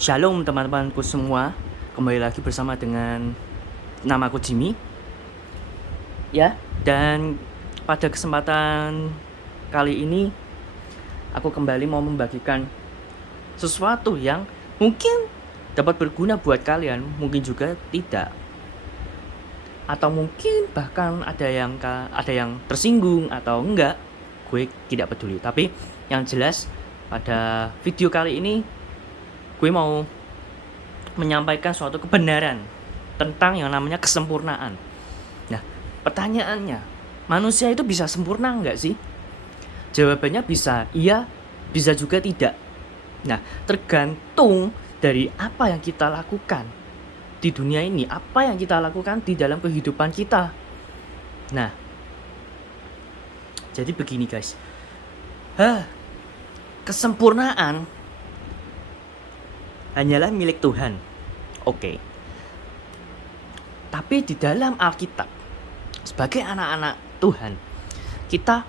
Shalom teman-temanku semua, kembali lagi bersama dengan namaku Jimmy. Ya, dan pada kesempatan kali ini aku kembali mau membagikan sesuatu yang mungkin dapat berguna buat kalian, mungkin juga tidak. Atau mungkin bahkan ada yang tersinggung atau enggak, gue tidak peduli. Tapi yang jelas pada video kali ini gue mau menyampaikan suatu kebenaran tentang yang namanya kesempurnaan. Nah, pertanyaannya, manusia itu bisa sempurna enggak sih? Jawabannya bisa iya, bisa juga tidak. Nah, tergantung dari apa yang kita lakukan di dunia ini, apa yang kita lakukan di dalam kehidupan kita. Nah, jadi begini guys, kesempurnaan hanyalah milik Tuhan. Oke. Tapi di dalam Alkitab, sebagai anak-anak Tuhan, kita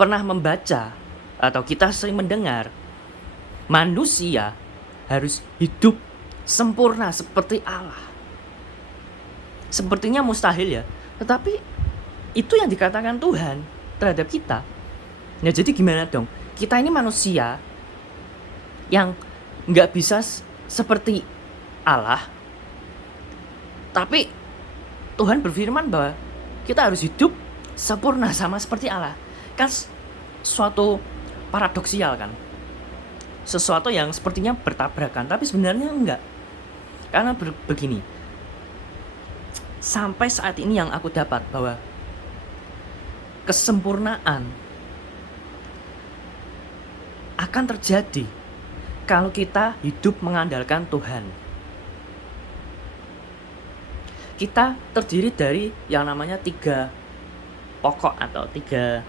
pernah membaca atau kita sering mendengar manusia harus hidup sempurna seperti Allah. Sepertinya mustahil ya, tetapi itu yang dikatakan Tuhan terhadap kita. Nah, jadi gimana dong? Kita ini manusia yang nggak bisa seperti Allah, tapi Tuhan berfirman bahwa kita harus hidup sempurna sama seperti Allah. Kan suatu paradoksial kan, sesuatu yang sepertinya bertabrakan, tapi sebenarnya enggak. Karena begini, sampai saat ini yang aku dapat bahwa kesempurnaan akan terjadi kalau kita hidup mengandalkan Tuhan. Kita terdiri dari yang namanya 3 pokok atau 3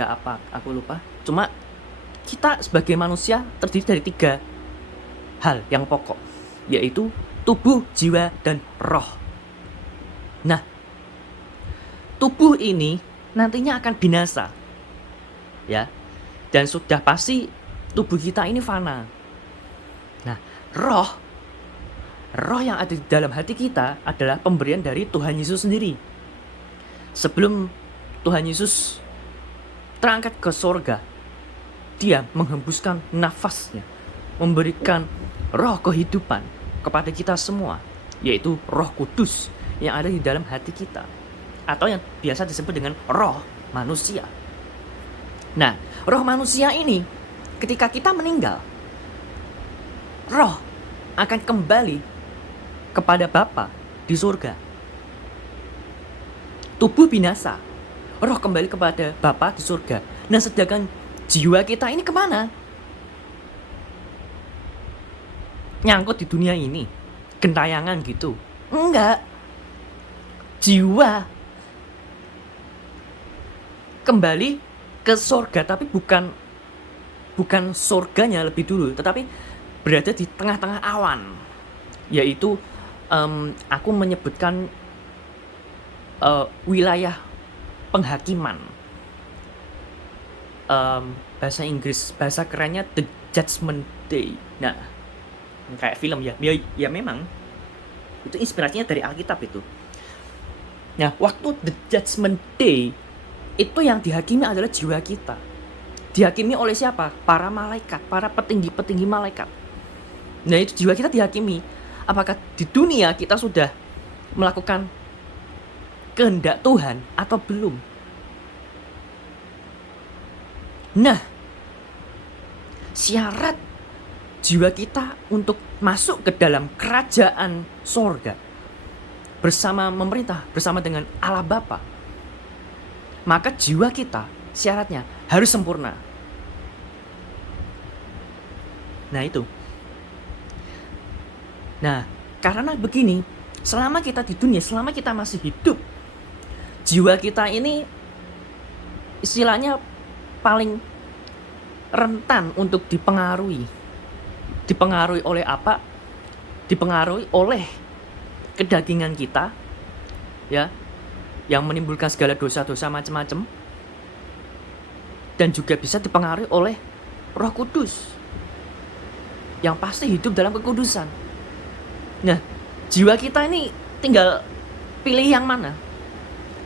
apa, aku lupa. Cuma kita sebagai manusia terdiri dari 3 hal yang pokok, yaitu tubuh, jiwa, dan roh. Nah, tubuh ini nantinya akan binasa, ya. Dan sudah pasti tubuh kita ini fana. Nah, roh yang ada di dalam hati kita adalah pemberian dari Tuhan Yesus sendiri. Sebelum Tuhan Yesus terangkat ke sorga, dia menghembuskan nafasnya, memberikan roh kehidupan kepada kita semua, yaitu Roh Kudus yang ada di dalam hati kita, atau yang biasa disebut dengan roh manusia. Nah, roh manusia ini ketika kita meninggal, roh akan kembali kepada Bapa di surga. Tubuh binasa, roh kembali kepada Bapa di surga. Nah, sedangkan jiwa kita ini kemana? Nyangkut di dunia ini, gentayangan gitu? Enggak. Jiwa kembali ke surga, tapi bukan surganya lebih dulu, tetapi berada di tengah-tengah awan, yaitu aku menyebutkan wilayah penghakiman. Bahasa Inggris, bahasa kerennya The Judgment Day. Nah, kayak film ya memang itu inspirasinya dari Alkitab itu. Nah, waktu The Judgment Day itu yang dihakimi adalah jiwa kita. Dihakimi oleh siapa? Para malaikat, para petinggi-petinggi malaikat. Nah, itu jiwa kita dihakimi. Apakah di dunia kita sudah melakukan kehendak Tuhan atau belum? Nah, syarat jiwa kita untuk masuk ke dalam kerajaan sorga bersama memerintah, bersama dengan Allah Bapa, maka jiwa kita syaratnya harus sempurna. Nah, itu. Nah, karena begini, selama kita di dunia, selama kita masih hidup, jiwa kita ini istilahnya paling rentan untuk dipengaruhi. Dipengaruhi oleh apa? Dipengaruhi oleh kedagingan kita, ya, yang menimbulkan segala dosa-dosa macam-macam. dan juga bisa dipengaruhi oleh Roh Kudus yang pasti hidup dalam kekudusan. Nah, jiwa kita ini tinggal pilih yang mana,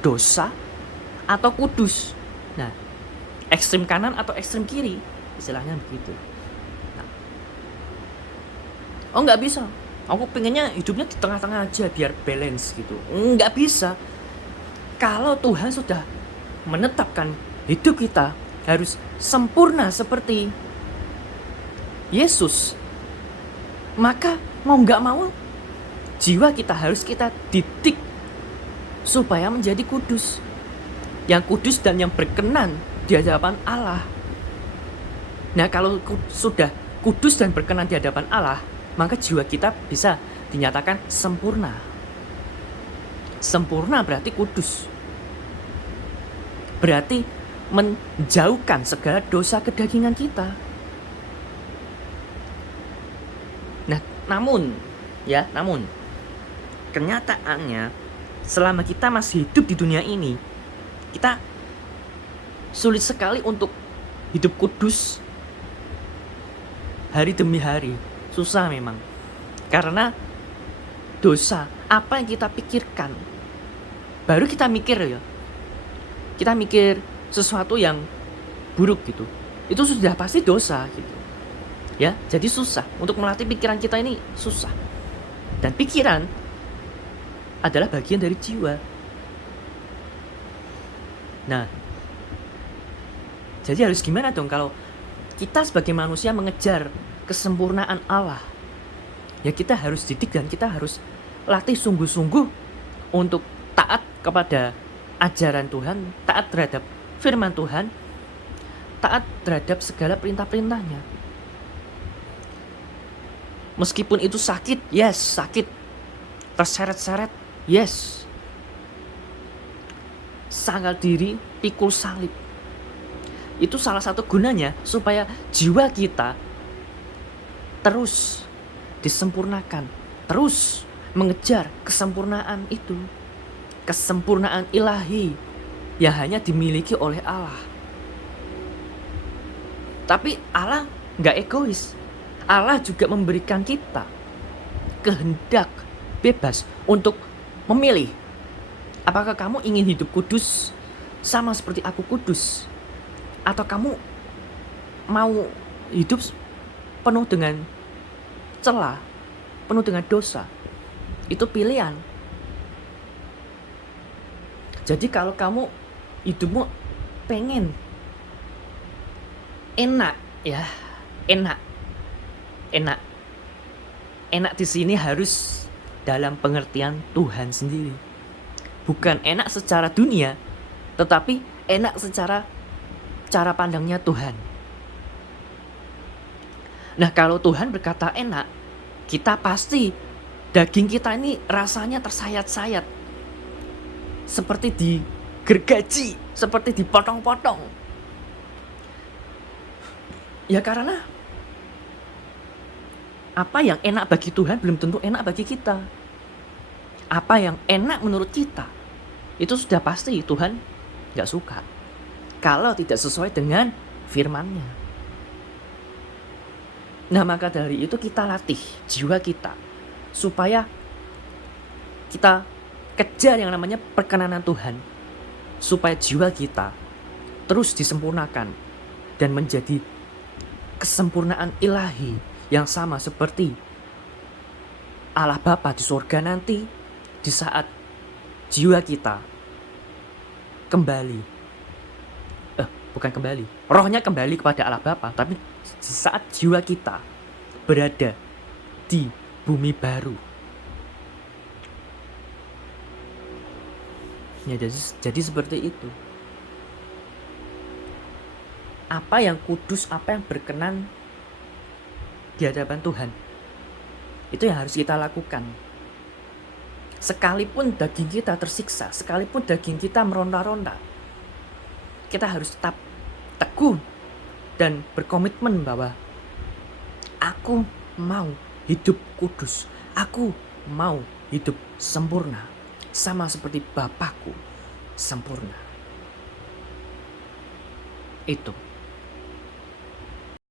dosa atau kudus. Nah, ekstrem kanan atau ekstrem kiri, istilahnya begitu. Nah, nggak bisa, aku pengennya hidupnya di tengah-tengah aja biar balance gitu. Nggak bisa. Kalau Tuhan sudah menetapkan hidup kita harus sempurna seperti Yesus, maka mau nggak mau jiwa kita harus kita didik supaya menjadi kudus, yang kudus dan yang berkenan di hadapan Allah. Nah, kalau sudah kudus dan berkenan di hadapan Allah, maka jiwa kita bisa dinyatakan sempurna. Sempurna berarti kudus, berarti menjauhkan segala dosa kedagingan kita. Nah, namun kenyataannya selama kita masih hidup di dunia ini, kita sulit sekali untuk hidup kudus hari demi hari. Susah memang, karena dosa. Apa yang kita pikirkan, baru kita mikir kita mikir sesuatu yang buruk gitu, itu sudah pasti dosa gitu ya. Jadi susah untuk melatih pikiran kita, ini susah. Dan pikiran adalah bagian dari jiwa. Nah, jadi harus gimana dong kalau kita sebagai manusia mengejar kesempurnaan Allah? Ya, kita harus didik dan kita harus latih sungguh-sungguh untuk taat kepada ajaran Tuhan, taat terhadap firman Tuhan, taat terhadap segala perintah-perintahnya. Meskipun itu sakit, yes, sakit. Terseret-seret, yes. Sangkal diri, pikul salib. Itu salah satu gunanya supaya jiwa kita terus disempurnakan, terus mengejar kesempurnaan itu, kesempurnaan ilahi yang hanya dimiliki oleh Allah. Tapi Allah nggak egois. Allah juga memberikan kita kehendak bebas untuk memilih. Apakah kamu ingin hidup kudus sama seperti aku kudus, atau kamu mau hidup penuh dengan celah, penuh dengan dosa? Itu pilihan. Jadi kalau kamu hidupmu pengen enak ya, enak di sini harus dalam pengertian Tuhan sendiri. Bukan enak secara dunia, tetapi enak secara cara pandangnya Tuhan. Nah, kalau Tuhan berkata enak, kita pasti daging kita ini rasanya tersayat-sayat, seperti digergaji, seperti dipotong-potong. Ya karena apa yang enak bagi Tuhan belum tentu enak bagi kita. Apa yang enak menurut kita, itu sudah pasti Tuhan gak suka kalau tidak sesuai dengan firman-Nya. Nah, maka dari itu kita latih jiwa kita supaya kita kejar yang namanya perkenanan Tuhan, supaya jiwa kita terus disempurnakan dan menjadi kesempurnaan ilahi yang sama seperti Allah Bapa di surga nanti, di saat jiwa kita kembali, rohnya kembali kepada Allah Bapa, tapi di saat jiwa kita berada di bumi baru. Ya, jadi seperti itu. Apa yang kudus, apa yang berkenan di hadapan Tuhan, itu yang harus kita lakukan. Sekalipun daging kita tersiksa, sekalipun daging kita meronta-ronta, kita harus tetap teguh dan berkomitmen bahwa aku mau hidup kudus, aku mau hidup sempurna, sama seperti Bapakku sempurna. Itu.